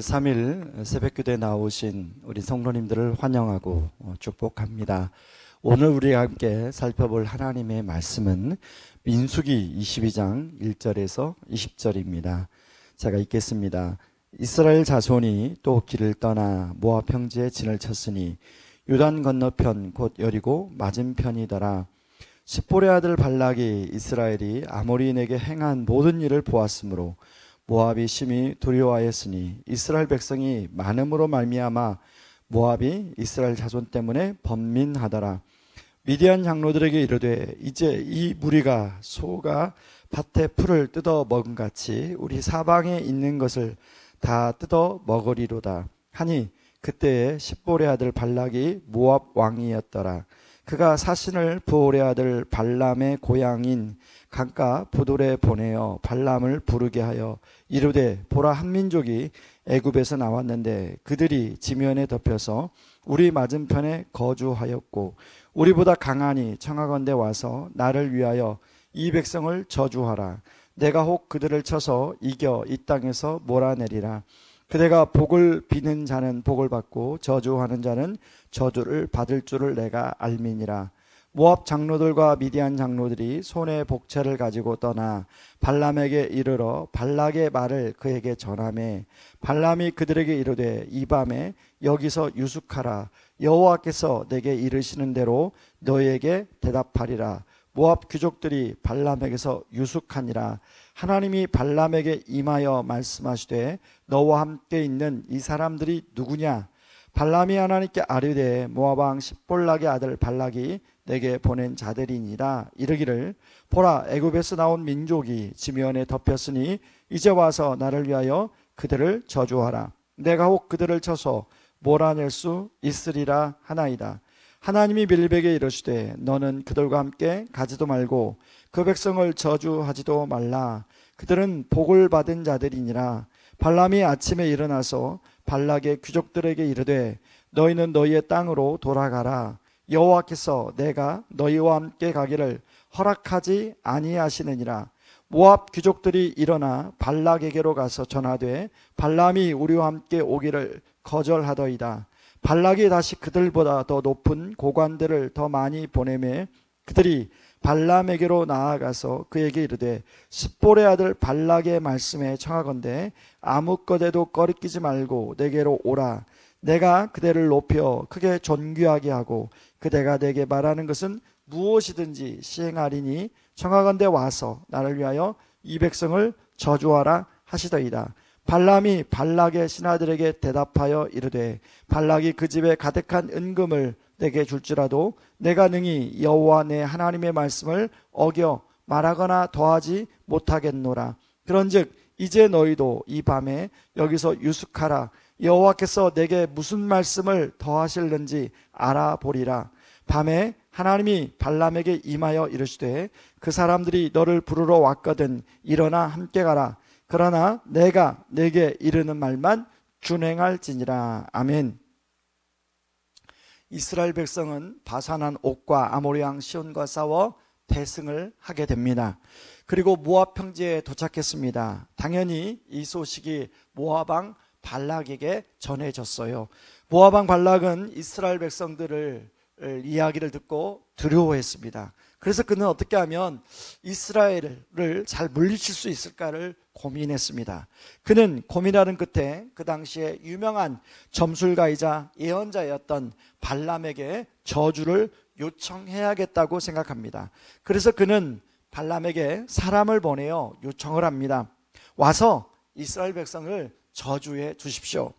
6월 3일 새벽기도에 나오신 우리 성도님들을 환영하고 축복합니다. 오늘 우리가 함께 살펴볼 하나님의 말씀은 민수기 22장 1절에서 20절입니다. 제가 읽겠습니다. 이스라엘 자손이 또 길을 떠나 모압 평지에 진을 쳤으니 요단 건너편 곧 여리고 맞은편이더라. 십볼의 아들 발락이 이스라엘이 아모리인에게 행한 모든 일을 보았으므로 모압이 심히 두려워하였으니 이스라엘 백성이 많음으로 말미암아 모압이 이스라엘 자손 때문에 번민하더라. 미디안 장로들에게 이르되 이제 이 무리가 소가 밭에 풀을 뜯어 먹은 같이 우리 사방에 있는 것을 다 뜯어 먹으리로다 하니 그때에 십볼의 아들 발락이 모압 왕이었더라. 그가 사신을 부올의 아들 발람의 고향인 강가 부돌에 보내어 발람을 부르게 하여 이르되 보라, 한 민족이 애굽에서 나왔는데 그들이 지면에 덮여서 우리 맞은편에 거주하였고 우리보다 강하니 청하건대 와서 나를 위하여 이 백성을 저주하라. 내가 혹 그들을 쳐서 이겨 이 땅에서 몰아내리라. 그대가 복을 비는 자는 복을 받고 저주하는 자는 저주를 받을 줄을 내가 알미니라. 모압 장로들과 미디안 장로들이 손에 복채를 가지고 떠나 발람에게 이르러 발락의 말을 그에게 전하매 발람이 그들에게 이르되 이 밤에 여기서 유숙하라. 여호와께서 내게 이르시는 대로 너희에게 대답하리라. 모압 귀족들이 발람에게서 유숙하니라. 하나님이 발람에게 임하여 말씀하시되 너와 함께 있는 이 사람들이 누구냐? 발람이 하나님께 아뢰되 모압 왕 십볼락의 아들 발락이 내게 보낸 자들이니라. 이르기를 보라, 애굽에서 나온 민족이 지면에 덮였으니 이제 와서 나를 위하여 그들을 저주하라. 내가 혹 그들을 쳐서 몰아낼 수 있으리라 하나이다. 하나님이 밀백에 이르시되 너는 그들과 함께 가지도 말고 그 백성을 저주하지도 말라. 그들은 복을 받은 자들이니라. 발람이 아침에 일어나서 발락의 귀족들에게 이르되 너희는 너희의 땅으로 돌아가라. 여호와께서 내가 너희와 함께 가기를 허락하지 아니하시느니라. 모압 귀족들이 일어나 발락에게로 가서 전하되 발람이 우리와 함께 오기를 거절하더이다. 발락이 다시 그들보다 더 높은 고관들을 더 많이 보내매 그들이 발람에게로 나아가서 그에게 이르되 십볼의 아들 발락의 말씀에 청하건대 아무것에도 꺼리끼지 말고 내게로 오라. 내가 그대를 높여 크게 존귀하게 하고 그대가 내게 말하는 것은 무엇이든지 시행하리니 청하건대 와서 나를 위하여 이 백성을 저주하라 하시더이다. 발람이 발락의 신하들에게 대답하여 이르되 발락이 그 집에 가득한 은금을 내게 줄지라도 내가 능히 여호와 내 하나님의 말씀을 어겨 말하거나 더하지 못하겠노라. 그런즉 이제 너희도 이 밤에 여기서 유숙하라. 여호와께서 내게 무슨 말씀을 더하실는지 알아보리라. 밤에 하나님이 발람에게 임하여 이르시되 그 사람들이 너를 부르러 왔거든 일어나 함께 가라. 그러나 내가 내게 이르는 말만 준행할지니라. 아멘. 이스라엘 백성은 바산한 옥과 아모리 왕 시온과 싸워 대승을 하게 됩니다. 그리고 모압 평지에 도착했습니다. 당연히 이 소식이 모압 왕 발락에게 전해졌어요. 모압 왕 발락은 이스라엘 백성들을 이야기를 듣고 두려워했습니다. 그래서 그는 어떻게 하면 이스라엘을 잘 물리칠 수 있을까를 고민했습니다. 그는 고민하는 끝에 그 당시에 유명한 점술가이자 예언자였던 발람에게 저주를 요청해야겠다고 생각합니다. 그래서 그는 발람에게 사람을 보내어 요청을 합니다. 와서 이스라엘 백성을 저주해 주십시오.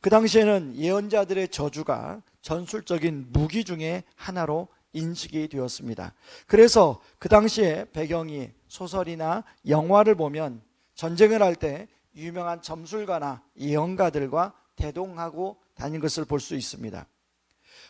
그 당시에는 예언자들의 저주가 전술적인 무기 중에 하나로 인식이 되었습니다. 그래서 그 당시에 배경이 소설이나 영화를 보면 전쟁을 할 때 유명한 점술가나 예언가들과 대동하고 다닌 것을 볼 수 있습니다.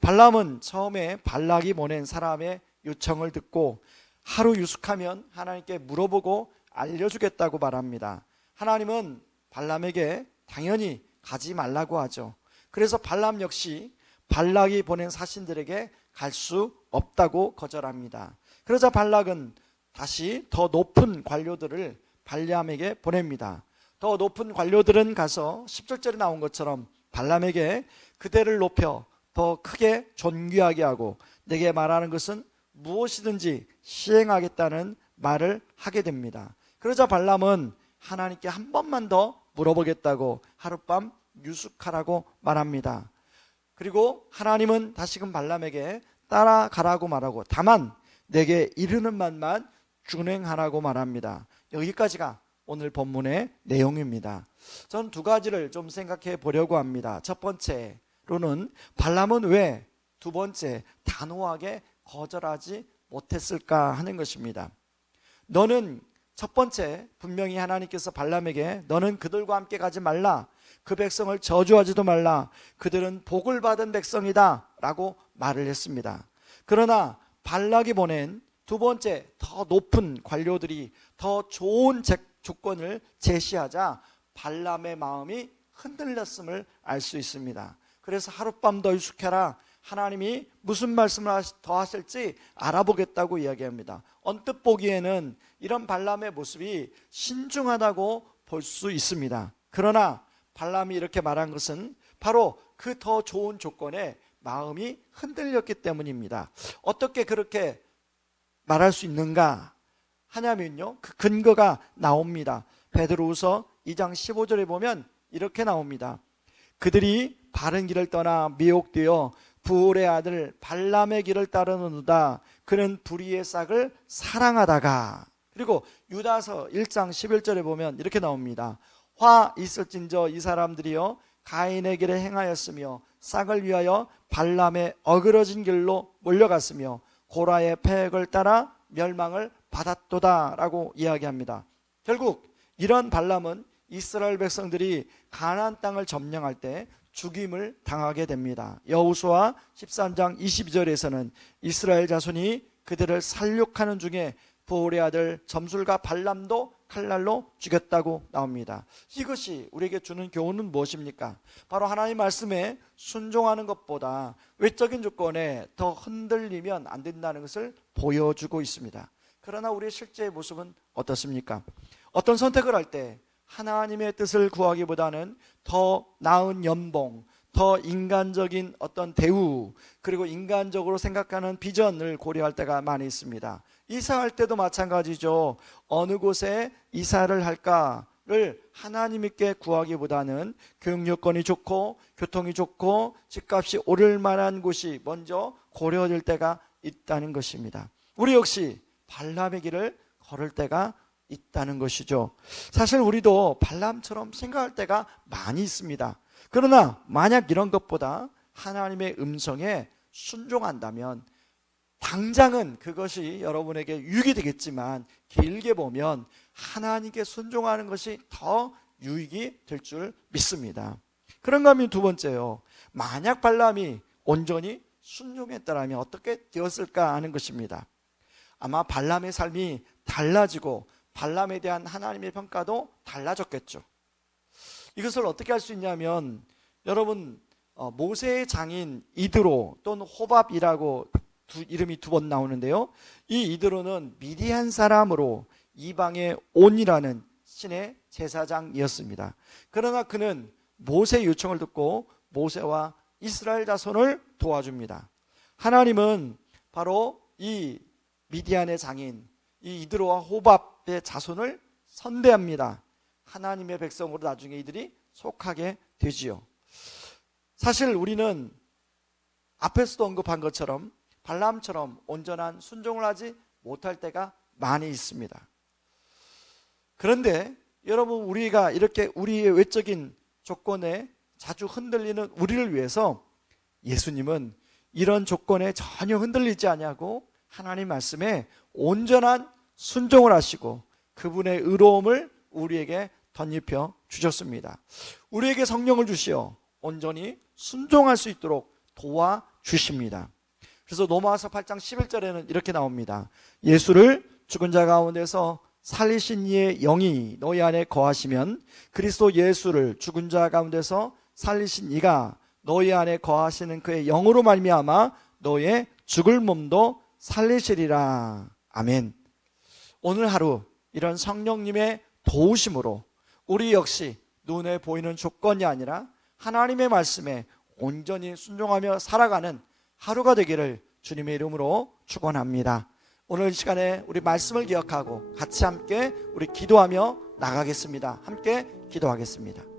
발람은 처음에 발락이 보낸 사람의 요청을 듣고 하루 유숙하면 하나님께 물어보고 알려주겠다고 말합니다. 하나님은 발람에게 당연히 가지 말라고 하죠. 그래서 발람 역시 발락이 보낸 사신들에게 갈 수 없다고 거절합니다. 그러자 발락은 다시 더 높은 관료들을 발람에게 보냅니다. 더 높은 관료들은 가서 10절절에 나온 것처럼 발람에게 그대를 높여 더 크게 존귀하게 하고 내게 말하는 것은 무엇이든지 시행하겠다는 말을 하게 됩니다. 그러자 발람은 하나님께 한 번만 더 물어보겠다고 하룻밤 유숙하라고 말합니다. 그리고 하나님은 다시금 발람에게 따라가라고 말하고 다만 내게 이르는 말만 준행하라고 말합니다. 여기까지가 오늘 본문의 내용입니다. 저는 두 가지를 좀 생각해 보려고 합니다. 첫 번째로는 발람은 왜 두 번째 단호하게 거절하지 못했을까 하는 것입니다. 너는 첫 번째 분명히 하나님께서 발람에게 너는 그들과 함께 가지 말라, 그 백성을 저주하지도 말라, 그들은 복을 받은 백성이다 라고 말을 했습니다. 그러나 발락이 보낸 두 번째 더 높은 관료들이 더 좋은 조건을 제시하자 발람의 마음이 흔들렸음을 알 수 있습니다. 그래서 하룻밤 더 유숙해라, 하나님이 무슨 말씀을 더 하실지 알아보겠다고 이야기합니다. 언뜻 보기에는 이런 발람의 모습이 신중하다고 볼 수 있습니다. 그러나 발람이 이렇게 말한 것은 바로 그 더 좋은 조건에 마음이 흔들렸기 때문입니다. 어떻게 그렇게 말할 수 있는가 하냐면요, 그 근거가 나옵니다. 베드로후서 2장 15절에 보면 이렇게 나옵니다. 그들이 바른 길을 떠나 미혹되어 부올의 아들 발람의 길을 따르는도다. 그는 불의의 싹을 사랑하다가. 그리고 유다서 1장 11절에 보면 이렇게 나옵니다. 화 있을진저 이 사람들이여 가인의 길에 행하였으며 싹을 위하여 발람의 어그러진 길로 몰려갔으며 고라의 패역을 따라 멸망을 받았도다 라고 이야기합니다. 결국 이런 발람은 이스라엘 백성들이 가나안 땅을 점령할 때 죽임을 당하게 됩니다. 여호수아 13장 22절에서는 이스라엘 자손이 그들을 살육하는 중에 부올의 아들 점술가 발람도 칼날로 죽였다고 나옵니다. 이것이 우리에게 주는 교훈은 무엇입니까? 바로 하나님 말씀에 순종하는 것보다 외적인 조건에 더 흔들리면 안 된다는 것을 보여주고 있습니다. 그러나 우리의 실제의 모습은 어떻습니까? 어떤 선택을 할 때 하나님의 뜻을 구하기보다는 더 나은 연봉, 더 인간적인 어떤 대우, 그리고 인간적으로 생각하는 비전을 고려할 때가 많이 있습니다. 이사할 때도 마찬가지죠. 어느 곳에 이사를 할까를 하나님께 구하기보다는 교육 여건이 좋고 교통이 좋고 집값이 오를 만한 곳이 먼저 고려될 때가 있다는 것입니다. 우리 역시 발람의 길을 걸을 때가 있다는 것이죠. 사실 우리도 발람처럼 생각할 때가 많이 있습니다. 그러나 만약 이런 것보다 하나님의 음성에 순종한다면 당장은 그것이 여러분에게 유익이 되겠지만 길게 보면 하나님께 순종하는 것이 더 유익이 될 줄 믿습니다. 그런가 하면 두 번째요, 만약 발람이 온전히 순종했다면 어떻게 되었을까 하는 것입니다. 아마 발람의 삶이 달라지고 발람에 대한 하나님의 평가도 달라졌겠죠. 이것을 어떻게 할 수 있냐면 여러분 모세의 장인 이드로 또는 호밥이라고 이름이 두 번 나오는데요, 이 이드로는 미디안 사람으로 이방의 온이라는 신의 제사장이었습니다. 그러나 그는 모세의 요청을 듣고 모세와 이스라엘 자손을 도와줍니다. 하나님은 바로 이 미디안의 장인 이 이드로와 호밥의 자손을 선대합니다. 하나님의 백성으로 나중에 이들이 속하게 되지요. 사실 우리는 앞에서도 언급한 것처럼 발람처럼 온전한 순종을 하지 못할 때가 많이 있습니다. 그런데 여러분, 우리가 이렇게 우리의 외적인 조건에 자주 흔들리는 우리를 위해서 예수님은 이런 조건에 전혀 흔들리지 아니하고 하나님 말씀에 온전한 순종을 하시고 그분의 의로움을 우리에게 덧입혀 주셨습니다. 우리에게 성령을 주시어 온전히 순종할 수 있도록 도와주십니다. 그래서 로마서 8장 11절에는 이렇게 나옵니다. 예수를 죽은 자 가운데서 살리신 이의 영이 너희 안에 거하시면 그리스도 예수를 죽은 자 가운데서 살리신 이가 너희 안에 거하시는 그의 영으로 말미암아 너의 죽을 몸도 살리시리라. 아멘. 오늘 하루 이런 성령님의 도우심으로 우리 역시 눈에 보이는 조건이 아니라 하나님의 말씀에 온전히 순종하며 살아가는 하루가 되기를 주님의 이름으로 축원합니다. 오늘 이 시간에 우리 말씀을 기억하고 같이 함께 우리 기도하며 나가겠습니다. 함께 기도하겠습니다.